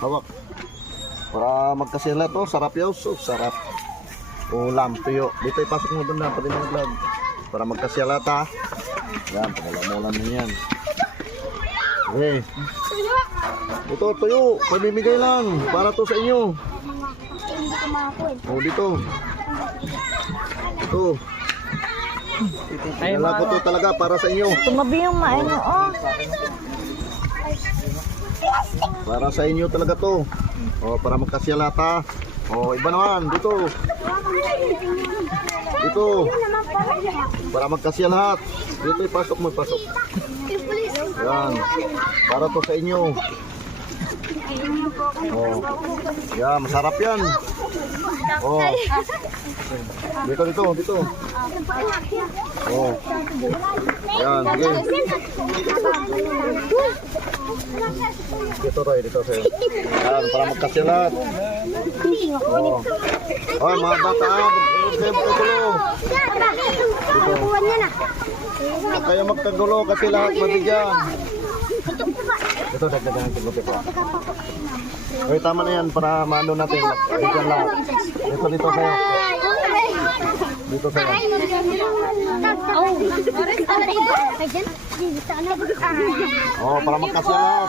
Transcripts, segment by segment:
Hawak. Para magkasila to, sarap yaw. So, sarap. Ulam, tuyo. Dito ipasok mo doon na, pati mga vlog. Para magkasila ta. Yan, pagalamulan mo yan. Okay. Ito, tuyo. Pamimigay lang. Para to sa inyo. Oh, dito. Ito. Dala ko to talaga para sa inyo. Tumabi yung maino, oh. Para sa inyo talaga to. Oh, para magkasyalata. Oh, iba naman dito. Dito. Para magkasya lahat. Dito ipasok mo, ipasok. Yan. Para to sa inyo. Oh. Yan, masarap yan. Oh. Dito, dito, dito. Oh. Yan, sige. Dito tayo, dito tayo. Yan, para magkasya lahat. Oh. Oh, mga bata, kayo magkagulo. Dito. Kayo magkagulo kasi lahat mabigyan. Ito, dagdagan natin ko pa. Okay, tama na yan para maano natin. Mabigyan lahat. Dito, dito kayo. Dito kayo. Oh, para magkasya lahat.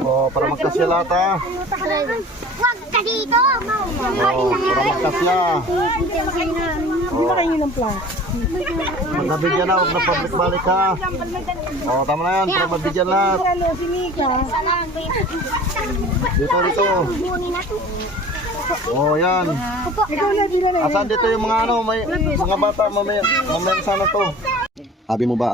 Oh, para magkasya lahat ha. Wag ka dito! Oh, para magkasya. Hindi ba kayo ng plan? Pag nabigyan na, huwag na pabalik-balik ha. Oh, tama na yan, para mabigyan lahat. Ano, si Mika? Dito, dito. Oh, yan. Ikaw na, di na na. Asan dito yung mga ano, may mga bata, mamaya sana to. Sabi mo ba